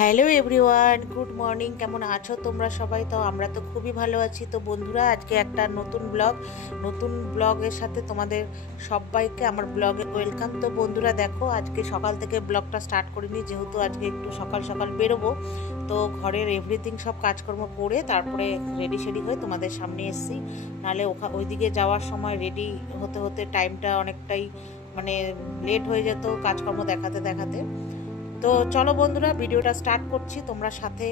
Hello everyone, good morning. কেমন আছো তোমরা সবাই? তো আমরা তো খুবই ভালো আছি। তো বন্ধুরা, আজকে একটা নতুন ব্লগের সাথে তোমাদের সবাইকে আমার ব্লগে ওয়েলকাম। তো বন্ধুরা দেখো, আজকে সকাল থেকে ব্লগটা স্টার্ট করিনি, যেহেতু আজকে একটু সকাল সকাল বেরোবো। তো ঘরের এভরিথিং সব কাজকর্ম করে তারপরে রেডি সেডি হয়ে তোমাদের সামনে এসেছি। নাহলে ওইদিকে যাওয়ার সময় রেডি হতে হতে টাইমটা অনেকটাই মানে লেট হয়ে যেত কাজকর্ম দেখাতে দেখাতে। তো চলো বন্ধুরা, ভিডিওটা স্টার্ট করছি, তোমরা সাথে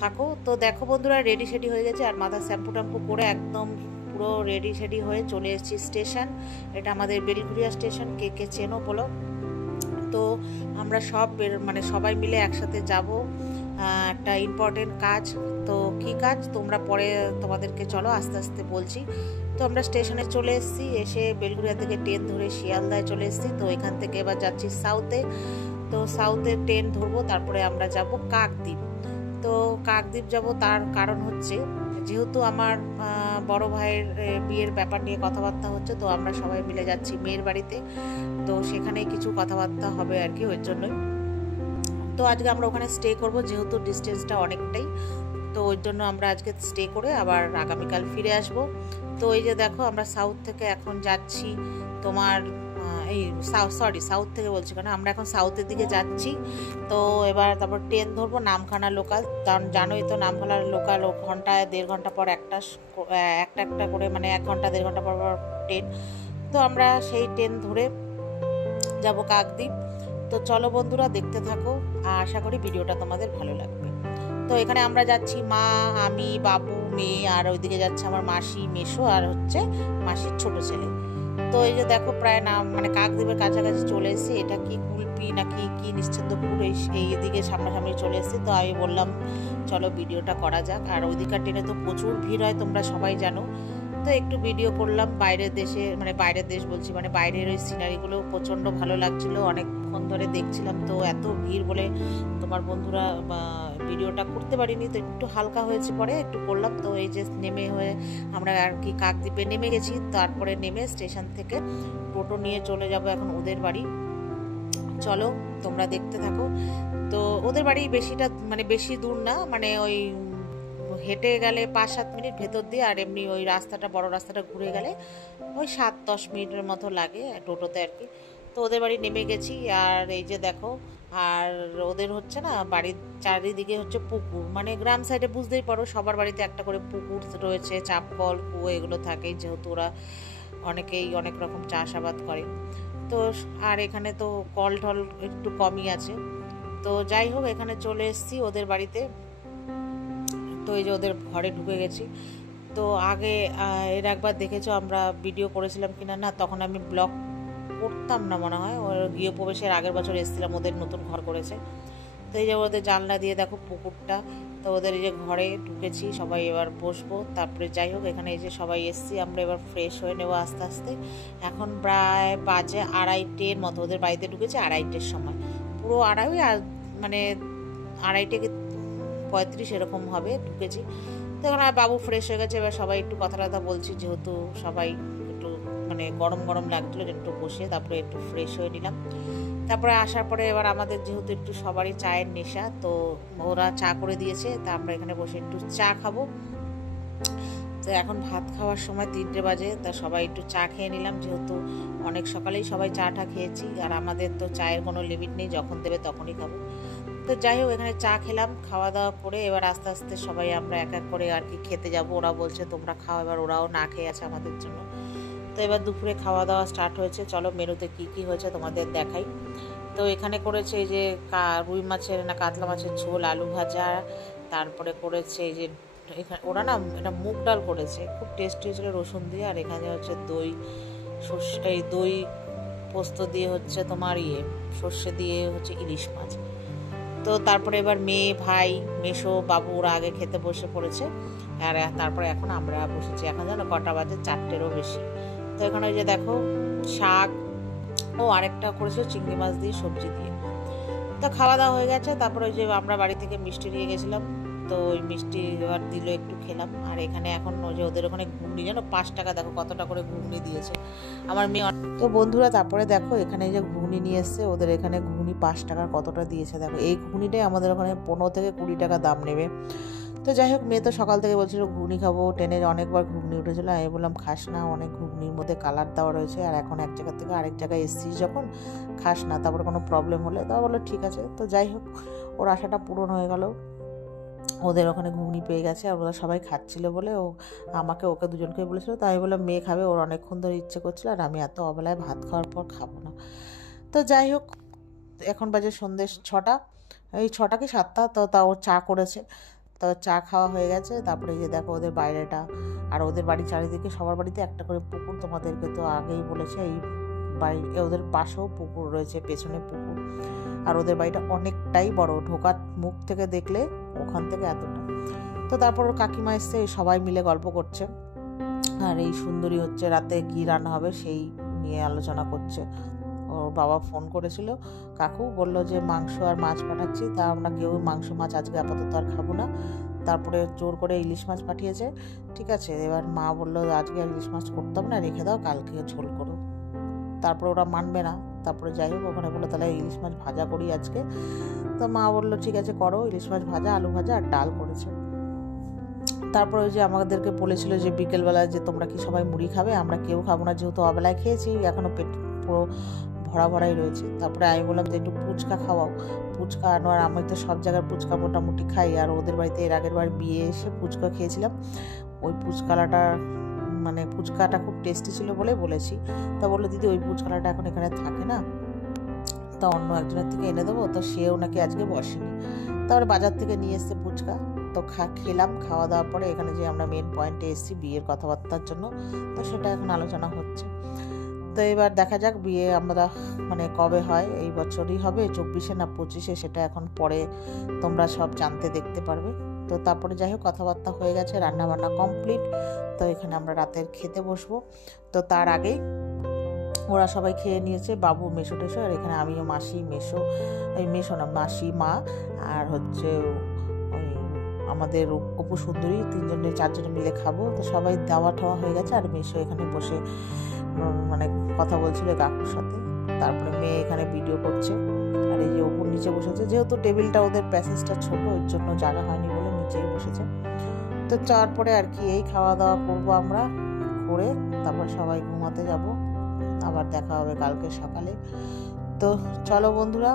থাকো। তো দেখো বন্ধুরা, রেডি সেডি হয়ে গেছে আর মাথা শ্যাম্পু ট্যাম্পু করে একদম পুরো রেডি সেডি হয়ে চলে এসেছি স্টেশন। এটা আমাদের বেলঘরিয়া স্টেশন, কে কে চেনো বলো। তো আমরা সবাই মিলে একসাথে যাব একটা ইম্পর্টেন্ট কাজ। তো কি কাজ তোমরা পরে তোমাদেরকে চলো আস্তে আস্তে বলছি। তো আমরা স্টেশনে চলে এসেছি, এসে বেলঘরিয়া থেকে ট্রেন ধরে শিয়ালদায় চলে এসেছি। তো এখান থেকে এবার যাচ্ছি সাউথে। তো সাউথে ট্রেন ধরবো, তারপরে আমরা যাব কাকদ্বীপ। তো কাকদ্বীপ যাব, তার কারণ হচ্ছে যেহেতু আমার বড় ভাইয়ের বিয়ের ব্যাপার নিয়ে কথাবার্তা হচ্ছে। তো আমরা সবাই মিলে যাচ্ছি মেয়ের বাড়িতে, তো সেখানে কিছু কথাবার্তা হবে আর কি, ওই জন্যই। তো আজকে আমরা ওখানে স্টে করব, যেহেতু ডিস্টেন্সটা অনেকটাই। তো ওই জন্য আমরা আজকে স্টে করে আবার আগামীকাল ফিরে আসব। তো এই যে দেখো, আমরা সাউথ থেকে এখন যাচ্ছি তোমার সাউথ থেকে বলছি কেন, আমরা এখন সাউথের দিকে যাচ্ছি। তো এবার তারপর ট্রেন ধরবো নামখানা লোকাল। কারণ জানোই তো, নামখানা লোকাল ঘন্টায় 1.5 ঘন্টা পর একটা একটা করে, মানে 1 ঘন্টা 1.5 ঘন্টা পর পর ট্রেন। তো আমরা সেই ট্রেন ধরে যাব কাকদ্বীপ। তো চলো বন্ধুরা, দেখতে থাকো, আশা করি ভিডিওটা তোমাদের ভালো লাগবে। তো এখানে আমরা যাচ্ছি মা, আমি, বাবু, মেয়ে, আর ওইদিকে যাচ্ছে আমার মাসি, মেসো, আর হচ্ছে মাসির ছোট ছেলে। তো এই যে দেখো, প্রায় মানে কাকদ্বীপের কাছাকাছি চলে এসেছি। এটা কি কুলপি নাকি কি নিশ্চিন্তপুর, এই এদিকে সামনাসামনি চলে এসেছি। তো আমি বললাম চলো ভিডিওটা করা যাক। আর ওইদিকার ট্রেনে তো প্রচুর ভিড় হয়, তোমরা সবাই জানো। তো একটু ভিডিও করলাম। বাইরের দেশ বলছি, মানে বাইরের ওই সিনারিগুলো প্রচণ্ড ভালো লাগছিল, অনেকক্ষণ ধরে দেখছিলাম। তো এত ভিড় বলে তোমার বন্ধুরা ভিডিওটা করতে পারিনি। তো একটু হালকা হয়েছে, পরে একটু করলাম। তো এই যে আমরা আর কি কাকদ্বীপে নেমে গেছি। তারপরে নেমে স্টেশন থেকে টোটো নিয়ে চলে যাব এখন ওদের বাড়ি। চলো তোমরা দেখতে থাকো। তো ওদের বাড়ি বেশি দূর না, মানে ওই হেঁটে গেলে 5-7 মিনিট ভেতর দিয়ে, আর এমনি ওই বড় রাস্তাটা ঘুরে গেলে ওই 7-10 মিনিটের মতো লাগে টোটোতে আর কি। তো ওদের বাড়ি নেমে গেছি। আর এই যে দেখো, আর ওদের হচ্ছে না বাড়ির চারিদিকে হচ্ছে পুকুর, মানে গ্রাম সাইডে বুঝতেই পারো, সবার বাড়িতে একটা করে পুকুর রয়েছে, চাপকল, কুয়ো এগুলো থাকেই, যেহেতু ওরা অনেকেই অনেক রকম চাষাবাদ করে। তো আর এখানে তো কল টল একটু কমই আছে। তো যাই হোক, এখানে চলে এসেছি ওদের বাড়িতে। তো এই যে ওদের ঘরে ঢুকে গেছি। তো আগে এর একবার দেখেছো আমরা ভিডিও করেছিলাম কিনা না, তখন আমি ব্লগ করতাম না মনে হয়। ওর গৃহপ্রবেশের আগের বছর এসেছিলাম, ওদের নতুন ঘর করেছে। তো এই যে ওদের জানলা দিয়ে দেখো পুকুরটা। তো ওদের এই যে ঘরে ঢুকেছি, সবাই এবার বসবো। তারপরে যাই হোক, এখানে এই যে সবাই এসছি, আমরা এবার ফ্রেশ হয়ে নেবো আস্তে আস্তে। এখন প্রায় বাজে 2:30 মতো, ওদের বাড়িতে ঢুকেছি 2:30 সময়, পুরো 2:30, আর মানে 2:35 এরকম হবে ঢুকেছি। তো এখন আর বাবু ফ্রেশ হয়ে গেছে, এবার সবাই একটু কথা বলছি, যেহেতু সবাই একটু মানে গরম গরম লাগছিলো, একটু বসে তারপরে একটু ফ্রেশ হয়ে নিলাম। তারপরে আসার পরে এবার আমাদের যেহেতু একটু সবারই চায়ের নেশা, তো ওরা চা করে দিয়েছে, তা আমরা এখানে বসে একটু চা খাবো। তো এখন ভাত খাওয়ার সময় 3টে বাজে, তা সবাই একটু চা খেয়ে নিলাম, যেহেতু অনেক সকালেই সবাই চাটা খেয়েছি। আর আমাদের তো চায়ের কোনো লিমিট নেই, যখন দেবে তখনই খাবো। তো যাই হোক, এখানে চা খেলাম, খাওয়া দাওয়া করে এবার আস্তে আস্তে সবাই আমরা এক এক করে আর কি খেতে যাব। ওরা বলছে তোমরা খাও, এবার ওরাও না খেয়ে আছে আমাদের জন্য। তো এবার দুপুরে খাওয়া দাওয়া স্টার্ট হয়েছে। চলো মেনুতে কি কি হয়েছে তোমাদের দেখাই। তো এখানে করেছে এই যে রুই মাছের না কাতলা মাছের ঝোল, আলু ভাজা, তারপরে করেছে এই যে এখানে ওরা না এটা মুগ ডাল করেছে, খুব টেস্টি হয়েছিল রসুন দিয়ে। আর এখানে হচ্ছে দই পোস্ত দিয়ে হচ্ছে তোমার সর্ষে দিয়ে হচ্ছে ইলিশ মাছ। তো তারপরে এবার মেয়ে, ভাই, মেসো, বাবু ওরা আগে খেতে বসে পড়েছে। আর তারপরে এখন আমরা বসেছি। এখন জানো কটা বাজে, 4টেরও বেশি। তো এখানে ওই যে দেখো শাক, আরেকটা করেছে চিংড়ি মাছ দিয়ে সবজি দিয়ে। তো খাওয়া দাওয়া হয়ে গেছে। তারপরে ওই যে আমরা বাড়ি থেকে মিষ্টি নিয়ে গেছিলাম, তো তো ওই মিষ্টি এবার দিল, একটু খেলাম। আর এখানে এখন যে ওদের ওখানে ঘুগনি, জানো 5 টাকা, দেখো কতটা করে ঘুগনি দিয়েছে আমার মেয়ে। তো বন্ধুরা তারপরে দেখো এখানে যে ঘুগনি নিয়ে এসছে, ওদের এখানে ঘুগনি 5 টাকার কতটা দিয়েছে দেখো। এই ঘুগনিটাই আমাদের ওখানে 15 থেকে 20 টাকা দাম নেবে। তো যাই হোক, মেয়ে তো সকাল থেকে বলছিল ঘুগনি খাবো, ট্রেনে অনেকবার ঘুগনি উঠেছিল। আমি বললাম খাস না, অনেক ঘুগনির মধ্যে কালার দেওয়া রয়েছে, আর এখন এক জায়গা থেকে আরেক জায়গায় এসছিস যখন, খাস না, তারপরে কোনো প্রবলেম হলে। তা বললো ঠিক আছে। তো যাই হোক, ওর আশাটা পূরণ হয়ে গেল, ওদের ওখানে ঘুগনি পেয়ে গেছে। আর ওরা সবাই খাচ্ছিল বলে ও আমাকে ওকে দুজনকেই বলেছিল। তাই বললাম মেয়ে খাবে, ওর অনেকক্ষণ ধরে ইচ্ছে করছিল, আর আমি এত অবেলায় ভাত খাওয়ার পর খাবো না। তো যাই হোক, এখন বাজে সন্ধ্যে 6টা, এই 6টা কি 7টা। তো তাও চা করেছে, তো চা খাওয়া হয়ে গেছে। তারপরে যে দেখো ওদের বাইরেটা, আর ওদের বাড়ির চারিদিকে সবার বাড়িতে একটা করে পুকুর, তোমাদেরকে তো আগেই বলেছে। এই বাড়ি ওদের পাশেও পুকুর রয়েছে, পেছনে পুকুর। আর ওদের বাড়িটা অনেকটাই বড়, ঢোকার মুখ থেকে দেখলে ওখান থেকে এতটা। তো তারপর ওর কাকিমা এসছে, সবাই মিলে গল্প করছে। আর এই সুন্দরী হচ্ছে রাতে কী রান্না হবে সেই নিয়ে আলোচনা করছে। ওর বাবা ফোন করেছিল, কাকু বলল যে মাংস আর মাছ পাঠাচ্ছি। তা আমরা কেউ মাংস মাছ আজকে আপাতত আর খাবো না। তারপরে জোর করে ইলিশ মাছ পাঠিয়েছে। ঠিক আছে, এবার মা বললো আজকে আর ইলিশ মাছ করতে হবে না, রেখে দাও, কালকে ঝোল করো। তারপরে ওরা মানবে না। তারপরে যাই হোক, ওখানে বললো তাহলে ইলিশ মাছ ভাজা করি আজকে। তো মা বললো ঠিক আছে করো, ইলিশ মাছ ভাজা, আলু ভাজা আর ডাল করেছে। তারপর ওই যে আমাদেরকে বলেছিল যে বিকেলবেলা যে তোমরা কি সবাই মুড়ি খাবে, আমরা কেউ খাবো না, যেহেতু অবেলায় খেয়েছি, এখনও পেট পুরো ভরাই রয়েছে। তারপরে আমি বললাম যে একটু ফুচকা খাওয়াও, ফুচকা আনো। আর আমি তো সব জায়গার ফুচকা মোটামুটি খাই, আর ওদের বাড়িতে এর আগের বার বিয়ে এসে ফুচকা খেয়েছিলাম, ওই ফুচকাটা খুব টেস্টি ছিল বলে বলেছি। তা বললো দিদি ওই ফুচকাটা এখন এখানে থাকে না, তা অন্য একজনের থেকে এনে দেবো। তো সেও নাকি আজকে বসেনি। তারপরে বাজার থেকে নিয়ে এসছে ফুচকা, তো খেলাম। খাওয়া দাওয়ার পরে এখানে যে আমরা মেন পয়েন্টে এসেছি বিয়ের কথাবার্তার জন্য, তো সেটা এখন আলোচনা হচ্ছে। তো এবার দেখা যাক বিয়ে আমরা কবে হয়, এই বছরই হবে 24-এ না 25-এ, সেটা এখন পরে তোমরা সব জানতে দেখতে পারবে। তো তারপরে যাই হোক, কথাবার্তা হয়ে গেছে, রান্নাবান্না কমপ্লিট। তো এখানে আমরা রাতের খেতে বসবো। তো তার আগেই ওরা সবাই খেয়ে নিয়েছে, বাবু, মেশো টেশো, আর এখানে আমিও, মাসি, মাসি, মা, আর হচ্ছে ওই আমাদের অপু সুন্দরী, 4জনে মিলে খাবো। তো সবাই দাওয়া ঠাওয়া হয়ে গেছে। আর মেশো এখানে বসে কথা বলছিল কাকুর সাথে। তারপরে মেয়ে এখানে ভিডিও করছে, আর এই যে অপুর নিচে বসেছে, যেহেতু টেবিলটা ওদের প্যাসেজটা ছোট, ওর জন্য জায়গা হয়নি বলে নিচেই বসেছে। তো তারপরে আর কি এই খাওয়া দাওয়া করবো আমরা, করে তারপর সবাই ঘুমাতে যাব। আবার দেখা হবে কালকে সকালে। তো চলো বন্ধুরা,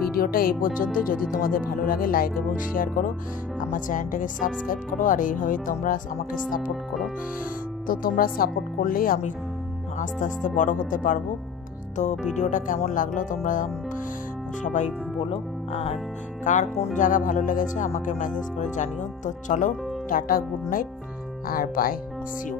ভিডিওটা এই পর্যন্ত। যদি তোমাদের ভালো লাগে লাইক এবং শেয়ার করো, আমার চ্যানেলটাকে সাবস্ক্রাইব করো, আর এইভাবেই তোমরা আমাকে সাপোর্ট করো। তো তোমরা সাপোর্ট করলেই আমি আস্তে আস্তে বড় হতে পারবো। তো ভিডিওটা কেমন লাগলো তোমরা সবাই বলো, আর কার কোন জায়গা ভালো লেগেছে আমাকে মেসেজ করে জানিও। তো চলো, টাটা, গুড নাইট, আর বাই, সি ইউ।